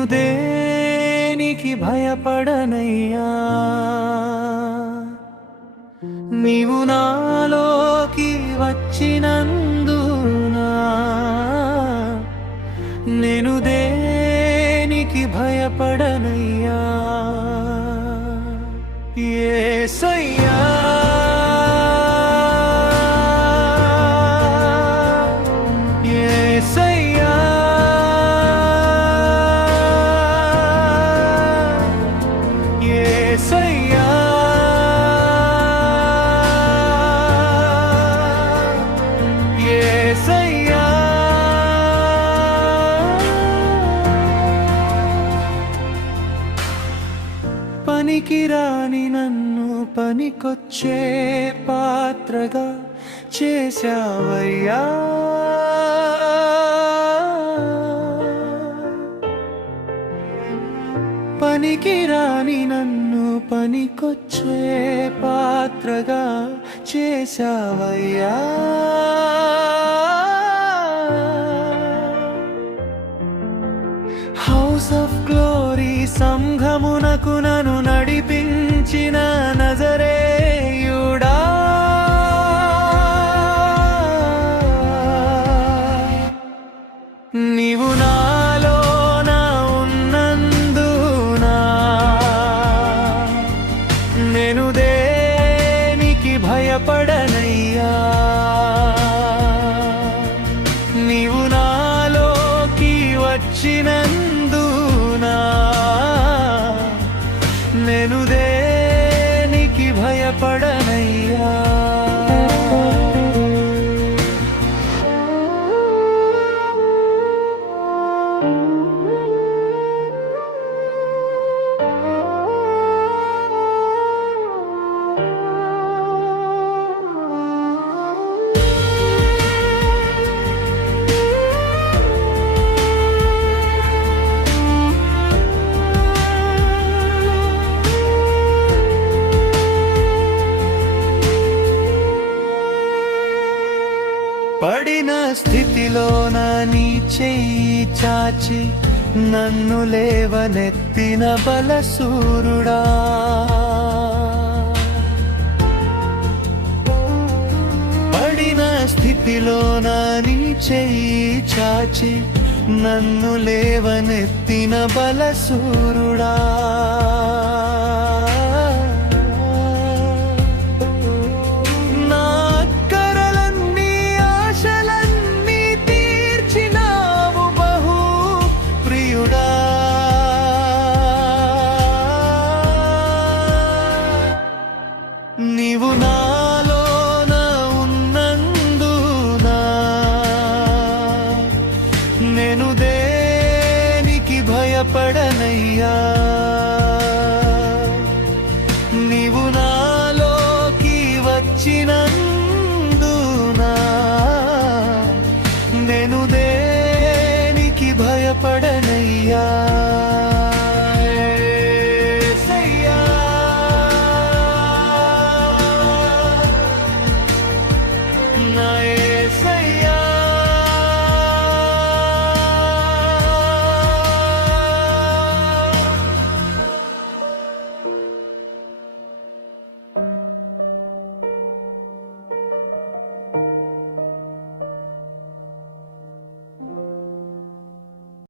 నేను దేనికి భయపడనయ్యా, నీవు నాలోకి వచ్చినందునా. నేను దేనికి భయపడనయ్యా, యేసయ్యా. యేసయ్యా, యేసయ్యా, యేసయ్యా. పనికిరాని నన్ను పనికొచ్చే పాత్రగా చేశావయ్యా. పనికిరాని నన్ను పనికొచ్చే పాత్రగా చేశావయ్యా. హౌస్ ఆఫ్ గ్లోరీ సంఘమునకు నన్ను నడిపించిన నజరేయుడా, నీవు నాలోన ఉన్నందునా. నేను దేనికి భయపడనయ్యా, నీవు నాలోకి వచ్చినందునా. నేను దేనికి భయపడనయ్యా. పడిన స్థితిలోన నీ చెయ్యి చాచి నన్ను లేవనెత్తిన బలశూరుడా, పడిన స్థితిలోన నీ చెయ్యి చాచి నన్ను లేవనెత్తిన బలశూరుడా. నీవు నాలోన ఉన్నందునా. నేను దేనికి భయపడనయ్యా, నీవు నాలోకి వచ్చినందునా. నేను దేనికి భయపడనయ్యా.